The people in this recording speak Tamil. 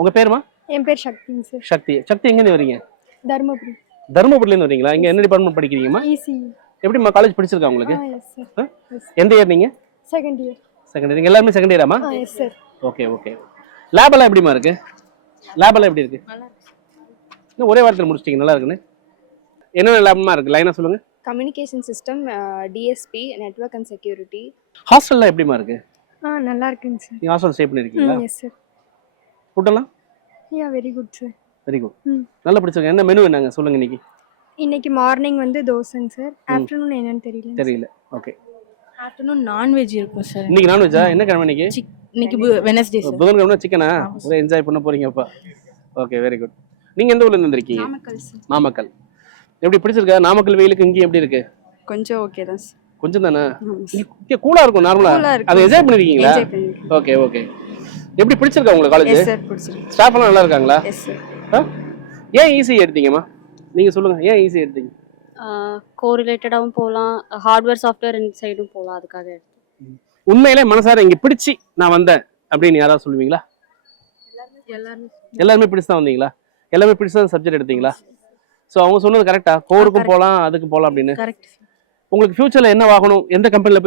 உங்க பேருமா? என் பேர் சக்திங்க சார். சக்தி. சக்தி எங்க இருந்து வரீங்க? தர்மபுரி. தர்மபுரில இருந்து வரீங்களா? இங்க என்ன டிபார்ட்மெண்ட் படிக்கிறீங்கம்மா? இசி. எப்படிம்மா காலேஜ் பிடிச்சிருக்கா உங்களுக்கு? Yes sir. எந்த இயர் நீங்க? Second year. Second year. எல்லாரும் செகண்ட் இயராமா? Yes sir. Okay okay. Lab எல்லாம் எப்படிமா இருக்கு? லேப் எல்லாம் எப்படி இருக்கு? இன்னும் ஒரே வாரத்தில் முடிச்சிட்டீங்க, நல்லா இருக்குன்னு. என்னென்ன லேப்மா இருக்கு? லைனா சொல்லுங்க. Communication system, DSP, network and security. ஹாஸ்டல்லாம் எப்படிமா இருக்கு? நல்லா இருக்குங்க சார். நீங்க ஹாஸ்டல் ஸ்டே பண்ணிருக்கீங்களா? Yes sir. ஃபுட்டெல்லாம்? Very good sir. Very good. நல்லா பிடிச்சிருக்கு. என்ன மெனு என்னங்க சொல்லுங்க இன்னைக்கு? இன்னைக்கு மார்னிங் வந்து தோசைங்க சார். ஆஃப்டர்நூன் என்னன்னு தெரியல. ஓகே. ஆஃப்டர்நூன் நான்வெஜ் இருக்கும் சார். இன்னைக்கு நான்வெஜ்ஜா? என்ன கிழமை இன்னைக்கு? இன்னைக்கு வெனஸ்டே சார். புதன்கிழமை சிக்கனா? ஒரே என்ஜாய் பண்ண போறீங்கப்பா. Okay, very good. நீங்க எந்த ஊர்ல இருந்து வந்திருக்கீங்க? நாமக்கல் சார். நாமக்கல். எப்படி பிடிச்சிருக்கா? நாமக்கல் வெயிலுக்கு இங்க எப்படி இருக்கு? கொஞ்சம் ஓகே தான் சார். கொஞ்சம் தானே? இங்க கூலா இருக்கும் நார்மலா. அதை என்ஜாய் பண்ணிருக்கீங்களா? Okay okay. எப்படி பிடிச்சிருக்கா உங்களுக்கு காலேஜ்? எஸ் சார், பிடிச்சிருக்கு. ஸ்டாஃப் எல்லாம் நல்லா இருக்காங்களா? Yes sir. ஏன் ஈஸி எடுத்தீங்கம்மா? நீங்க சொல்லுங்க, ஏன் ஈஸி எடுத்தீங்க? கோரிலேட்டடாகவும் போகலாம், ஹார்ட்வேர் சாஃப்ட்வேர் ரெண்டு சைடும் போகலாம், அதுக்காக எடுத்தேன். உண்மையிலே மனசார இங்க பிடிச்சி நான் வந்தேன் அப்படின்னு யாராவது சொல்லுவீங்களா? எல்லாருமே பிடிச்சு தான் வந்தீங்களா? எல்லாமே பிடிச்சு தான் சப்ஜெக்ட் எடுத்தீங்களா? ஸோ அவங்க சொன்னது கரெக்டா? கோருக்கும் போகலாம், அதுக்கு போகலாம் அப்படின்னு. கரெக்ட். உங்களுக்கு ஃபியூச்சர்ல என்ன ஆகணும்? எந்த கம்பெனில